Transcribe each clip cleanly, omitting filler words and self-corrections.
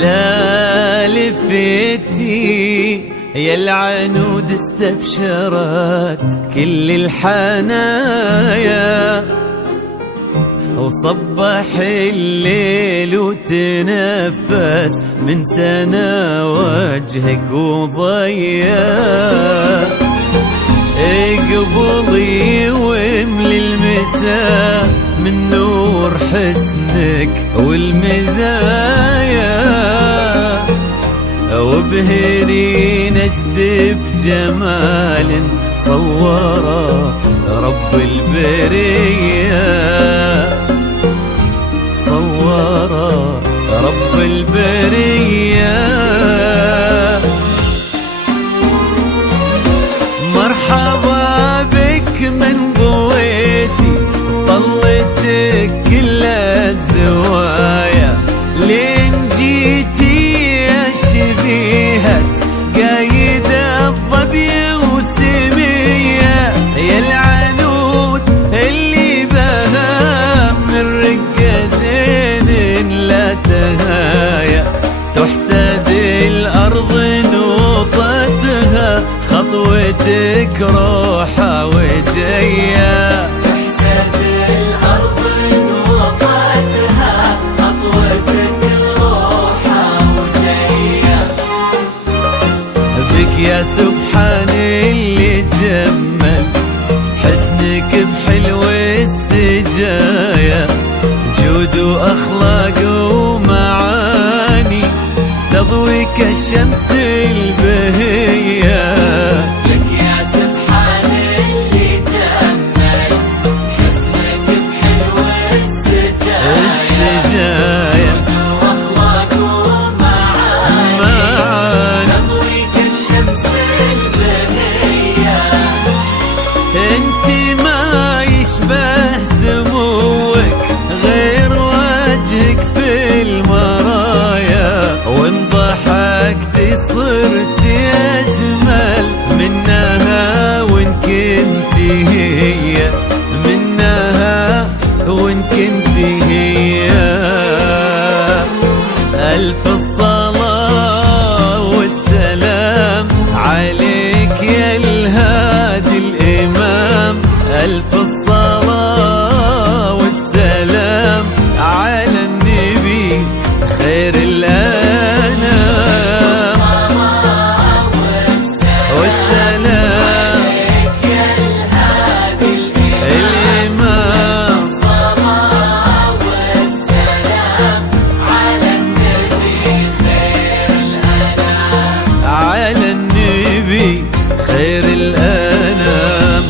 لا لفتي يا العنود استبشرت كل الحنايا، وصبح الليل وتنفس من سنة وجهك وضيا، قبلي واملي المساء من نور حسنك والمزايا، وبهري نجذب جمال صوره رب البرية، صوره رب البرية. مرحبا بك من ضويتي طلتك كل الزوايا، لين جيتي يا شبيهة قايد الظبي وسمية، يا العنود اللي بها من رقة زين لا تهايا، تحسد الأرض نوطتها خطوتك روحة وجاية، تحسد الأرض نوطتها خطوتك روحة وجاية. بك يا سبحان اللي جمل حسنك بحلو السجايا، جود وأخلاق ومعاني تضوي كالشمس البهية. لك يا سبحان اللي جمل حسنك بحلو السجايا، جود وأخلاق ومعاني تضوي كالشمس البهية. انت ما يشبه سموك غير وجهك في المرايا، وان ضحكتي صرتي اجمل منها وان كنتي هي، منها وان كنتي هي. الف الصلاة والسلام عليك يا الهادي الامام، الف الصلاة والسلام على النبي خير الأنام، والسلام عليك يا الهادي الإمام، الصلاة والسلام على النبي خير الأنام، على النبي خير الأنام.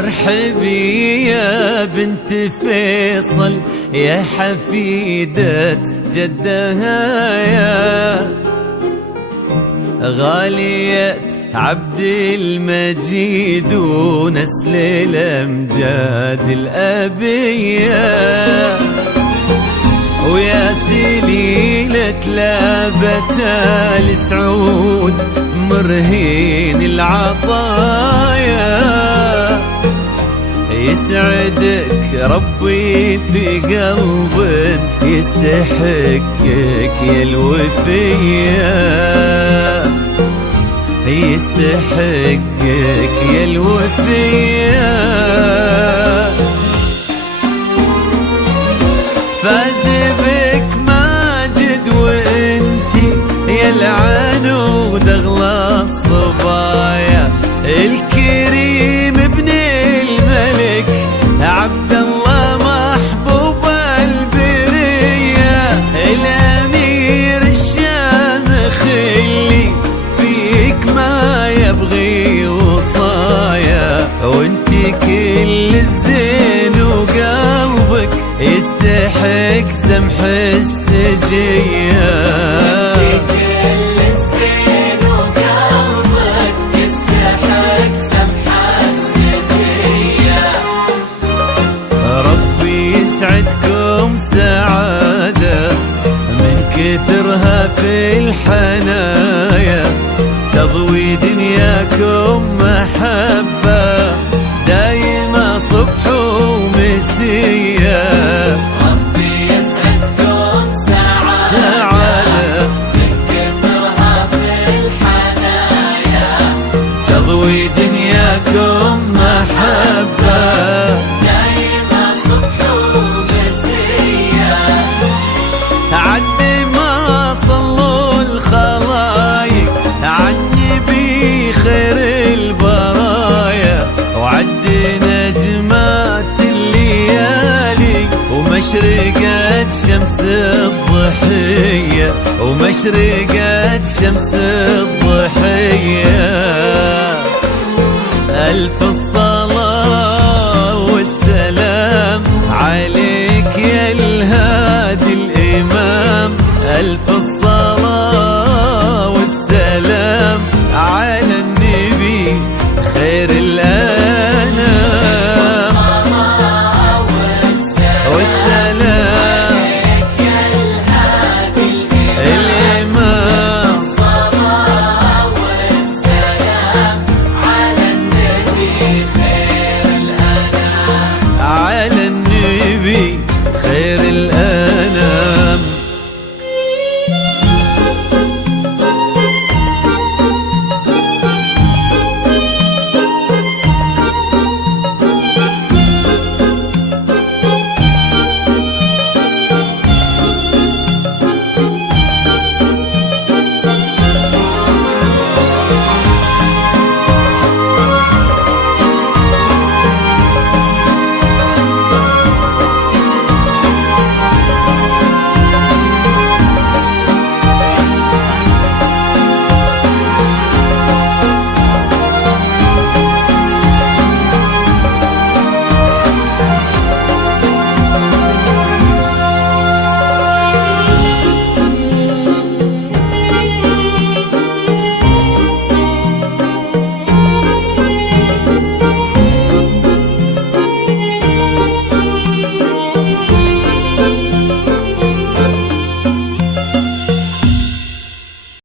ارحبي يا بنت فيصل يا حفيدة جدها، يا غالية عبد المجيد ونسل الأمجاد الأبية، ويا سليلة لابة السعود مرهين العطايا، يسعدك ربي في قلب يستحقك يا الوفية، يستحقك يا الوفية. ورود اغلى الصبايا، الكريم ابن الملك عبد الله محبوب البرية، الامير الشامخ اللي فيك ما يبغي وصايا، وانتي كل الزين وقلبك يستحق سمح السجية. وانتي كل الزين وقلبك يستحق سمح السجية. ربي يسعدكم سعادة من كثرها في الحنايا، تضوي دنياكم محبة دايما صبح ومسية. ربي يسعدكم سعادة من كثرها في الحنايا، تضوي دنياكم محبة دايما صبح ومسية. عد ما صلوا الخلايق عني بخير البرايا، وعد نجمات الليالي ومشرقة شمس الضحية، ومشرقة شمس الضحية. ألف